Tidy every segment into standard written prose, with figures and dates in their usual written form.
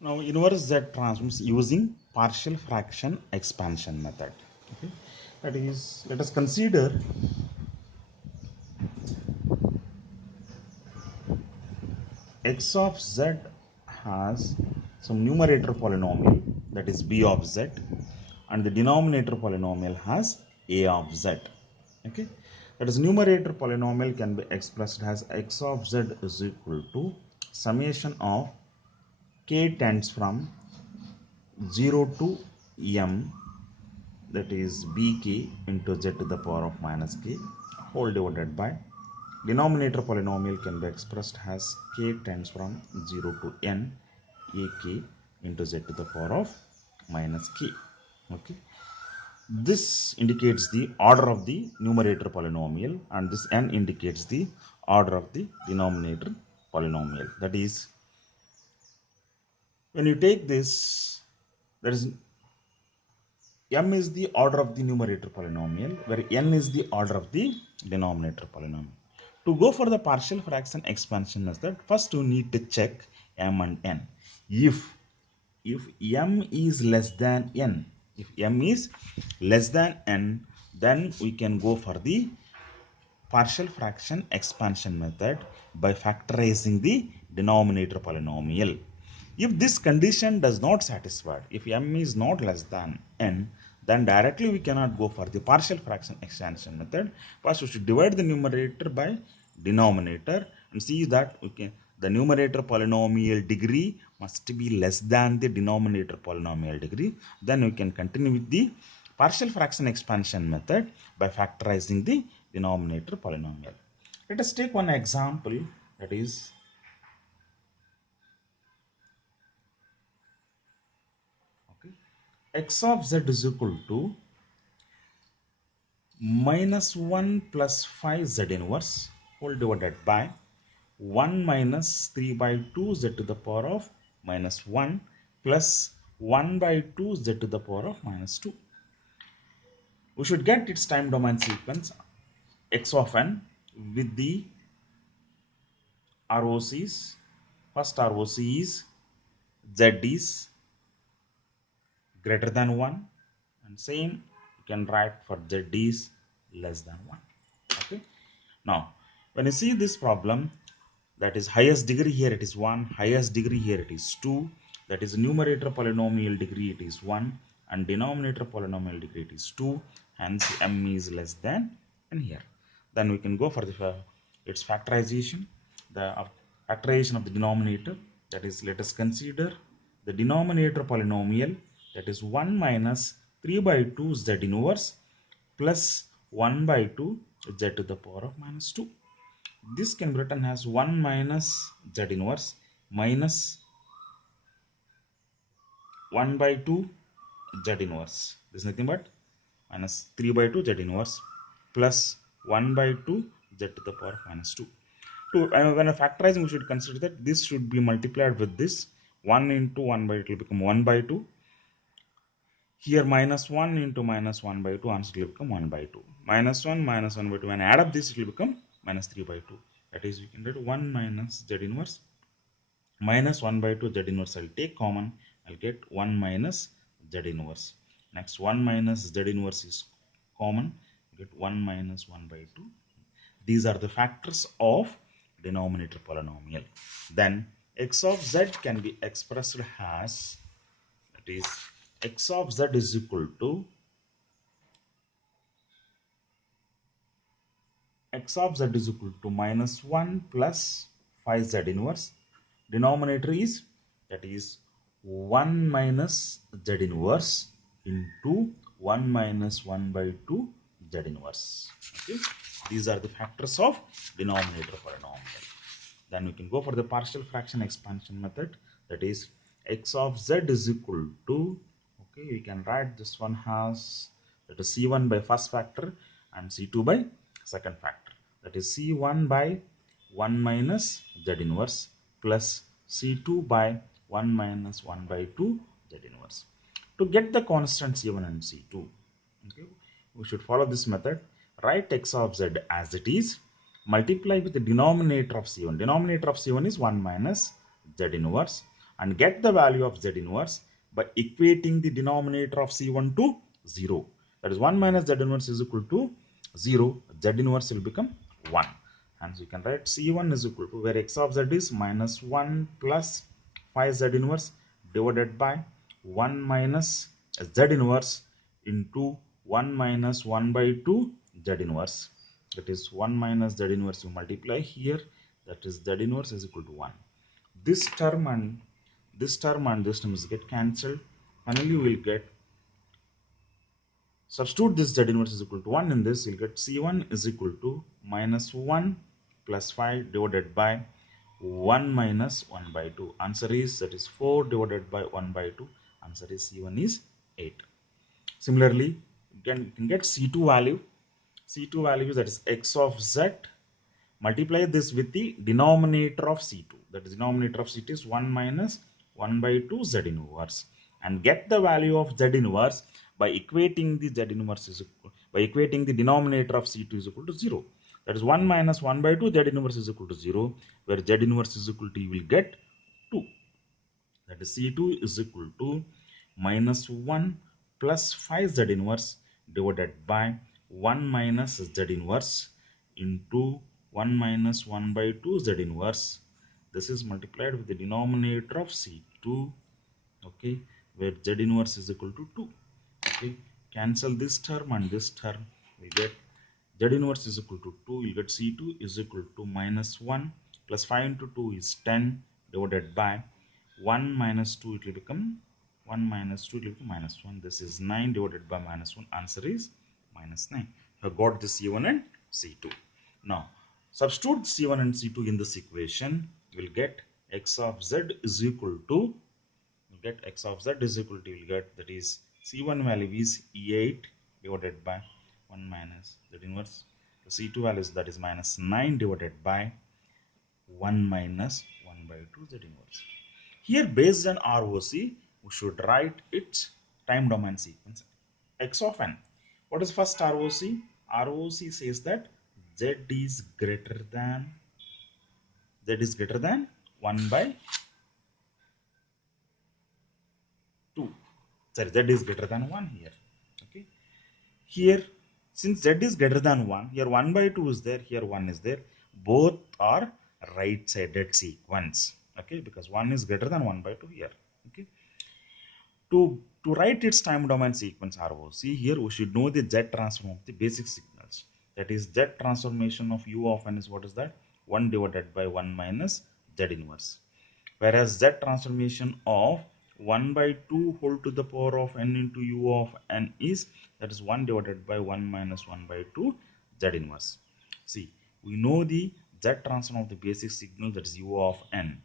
Now inverse Z transforms using partial fraction expansion method. Okay, that is, let us consider x of z has some numerator polynomial, that is b of z, and the denominator polynomial has a of z. Okay, that is, numerator polynomial can be expressed as x of z is equal to summation of k tends from 0 to m, that is bk into z to the power of minus k, whole divided by denominator polynomial can be expressed as k tends from 0 to n ak into z to the power of minus k. Okay, this indicates the order of the numerator polynomial, and this n indicates the order of the denominator polynomial. That is, when you take this, there is m is the order of the numerator polynomial, where n is the order of the denominator polynomial. To go for the partial fraction expansion method, first you need to check m and n. If m is less than n, if m is less than n, then we can go for the partial fraction expansion method by factorizing the denominator polynomial. If this condition does not satisfy, if m is not less than n, then directly we cannot go for the partial fraction expansion method. First we should divide the numerator by denominator and see that the numerator polynomial degree must be less than the denominator polynomial degree. Then we can continue with the partial fraction expansion method by factorizing the denominator polynomial. Let us take one example, that is, okay, x of z is equal to minus 1 plus 5 z inverse whole divided by 1 minus 3 by 2 z to the power of minus 1 plus 1 by 2 z to the power of minus 2. We should get its time domain sequence x of n with the ROCs. First ROC is z is greater than 1, and same you can write for z is less than 1. Okay, now when you see this problem, that is highest degree here it is 1, highest degree here it is 2, that is numerator polynomial degree it is 1 and denominator polynomial degree it is 2, hence m is less than n here. Then we can go for the its factorization, the factorization of the denominator. That is, let us consider the denominator polynomial, that is 1 minus 3 by 2 z inverse plus 1 by 2 z to the power of minus 2. This can be written as 1 minus z inverse minus 1 by 2 z inverse. This is nothing but minus 3 by 2 z inverse plus 1 by 2 z to the power of minus 2. When factorizing, we should consider that this should be multiplied with this 1 into 1 by 2, it will become 1 by 2. Here minus 1 into minus 1 by 2, answer will become 1 by 2. Minus 1 minus 1 by 2, when I add up this, it will become minus 3 by 2. That is, we can write 1 minus z inverse minus 1 by 2 z inverse. I'll take common, I'll get 1 minus z inverse. Next 1 minus z inverse is common, get 1 minus 1 by 2. These are the factors of denominator polynomial. Then x of z can be expressed as, that is, x of z is equal to x of z is equal to minus 1 plus 5z inverse. Denominator is, that is, 1 minus z inverse into 1 minus 1 by 2 z inverse. Okay, these are the factors of denominator polynomial. Then we can go for the partial fraction expansion method, that is x of z is equal to, okay, we can write this one as, that is c1 by first factor and c2 by second factor, that is c1 by 1 minus z inverse plus c2 by 1 minus 1 by 2 z inverse. To get the constants c1 and c2, okay, we should follow this method. Write x of z as it is, multiply with the denominator of c1. Denominator of c1 is 1 minus z inverse. and get the value of Z inverse by equating the denominator of C1 to 0. That is 1 minus Z inverse is equal to 0. Z inverse will become 1. And so you can write C1 is equal to, where x of Z is minus 1 plus 5 Z inverse divided by 1 minus Z inverse into 1 minus 1 by 2 Z inverse. That is 1 minus Z inverse you multiply here, that is Z inverse is equal to 1. This term and this term and this term is get cancelled. Finally you will get, substitute this Z inverse is equal to 1 in this, you'll get C1 is equal to minus 1 plus 5 divided by 1 minus 1 by 2. Answer is, that is 4 divided by 1 by 2. Answer is C1 is 8. Similarly, you can get C2 value. C2 value, that is x of Z. Multiply this with the denominator of C2. That is, denominator of C2 is 1 minus 1 by 2 Z inverse. And get the value of Z inverse by equating the Z inverse is equal, by equating the denominator of C2 is equal to 0. That is 1 minus 1 by 2 Z inverse is equal to 0, where Z inverse is equal to, you will get 2. That is C2 is equal to minus 1 plus 5 Z inverse divided by 1 minus Z inverse into 1 minus 1 by 2 Z inverse. This is multiplied with the denominator of C2, okay, where Z inverse is equal to 2. Okay, cancel this term and this term, we get Z inverse is equal to 2, you get C2 is equal to minus 1 plus 5 into 2 is 10 divided by 1 minus 2, it will become 1 minus 2, it will become minus 1. This is 9 divided by minus 1. Answer is minus 9. I got the C1 and C2. Now, substitute C1 and C2 in this equation. You will get x of Z is equal to, you get x of Z is equal to, you will get, that is C1 value is 8 divided by 1 minus Z inverse. The C2 value is, that is minus 9 divided by 1 minus 1 by 2 Z inverse. Here, based on ROC, we should write its time domain sequence x of n. What is first ROC? ROC says that z is greater than 1 by 2. Sorry, z is greater than 1 here. Okay. Here, since z is greater than 1, here 1 by 2 is there, here 1 is there. Both are right-sided sequence. Okay, because 1 is greater than 1 by 2 here. Okay. To write its time domain sequence ROC, here we should know the Z transform of the basic signals. That is, Z transformation of U of n is, what is that? 1 divided by 1 minus Z inverse. Whereas Z transformation of 1 by 2 whole to the power of n into U of n is, that is 1 divided by 1 minus 1 by 2 Z inverse. See, we know the Z transform of the basic signal, that is U of n,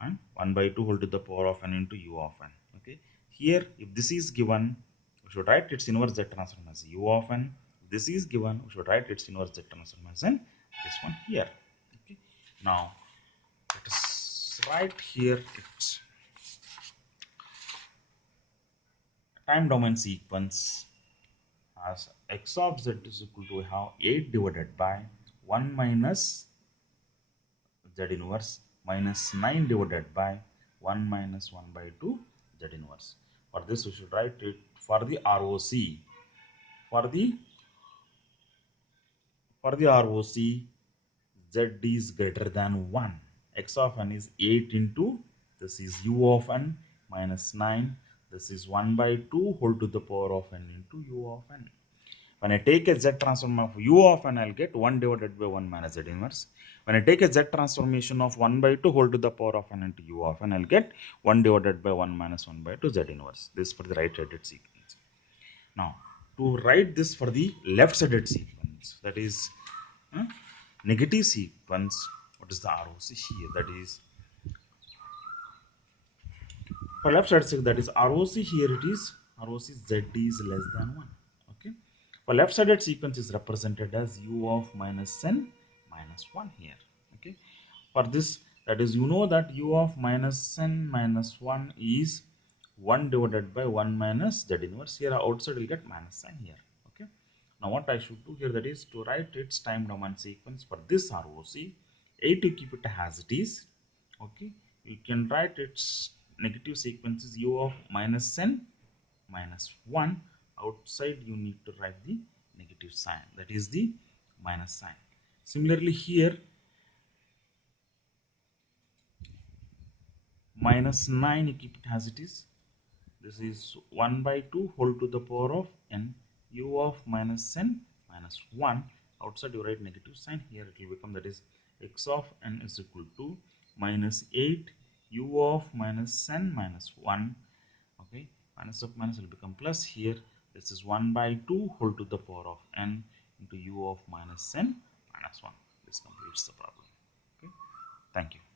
and 1 by 2 whole to the power of n into U of n. Okay, here if this is given, we should write its inverse Z transform as U of n. If this is given, we should write its inverse Z transform as n, this one here. Okay, now let us write here its time domain sequence as x of Z is equal to, we have 8 divided by 1 minus Z inverse minus 9 divided by 1 minus 1 by 2 Z inverse. For this, we should write it for the ROC. For the ROC, Z is greater than 1. X of n is 8 into, this is U of n minus 9. This is 1 by 2 whole to the power of n into U of n. When I take a Z transform of U of n, I'll get 1 divided by 1 minus Z inverse. When I take a Z transformation of 1 by 2 whole to the power of n into U of n, I'll get 1 divided by 1 minus 1 by 2 Z inverse. This is for the right-sided sequence. Now, to write this for the left-sided sequence, that is negative sequence, what is the ROC here? That is, for left-sided sequence, that is ROC here, it is ROC Z is less than 1. Okay. For left-sided sequence is represented as U of minus n minus 1 here. Okay. For this, that is, you know that U of minus n minus 1 is 1 divided by 1 minus Z inverse. Here outside will get minus n here. Okay. Now what I should do here, that is to write its time domain sequence for this ROC. A to keep it as it is. Okay. you can write its negative sequence is u of minus n minus 1. Outside you need to write the negative sign, that is the minus sign. Similarly here minus 9 you keep it as it is. This is 1 by 2 whole to the power of n, u of minus n minus 1. Outside you write negative sign, here it will become, that is x of n is equal to minus 8 u of minus n minus 1. Okay, minus of minus will become plus. Here this is 1 by 2 whole to the power of n into u of minus n minus 1. This completes the problem. Okay, thank you.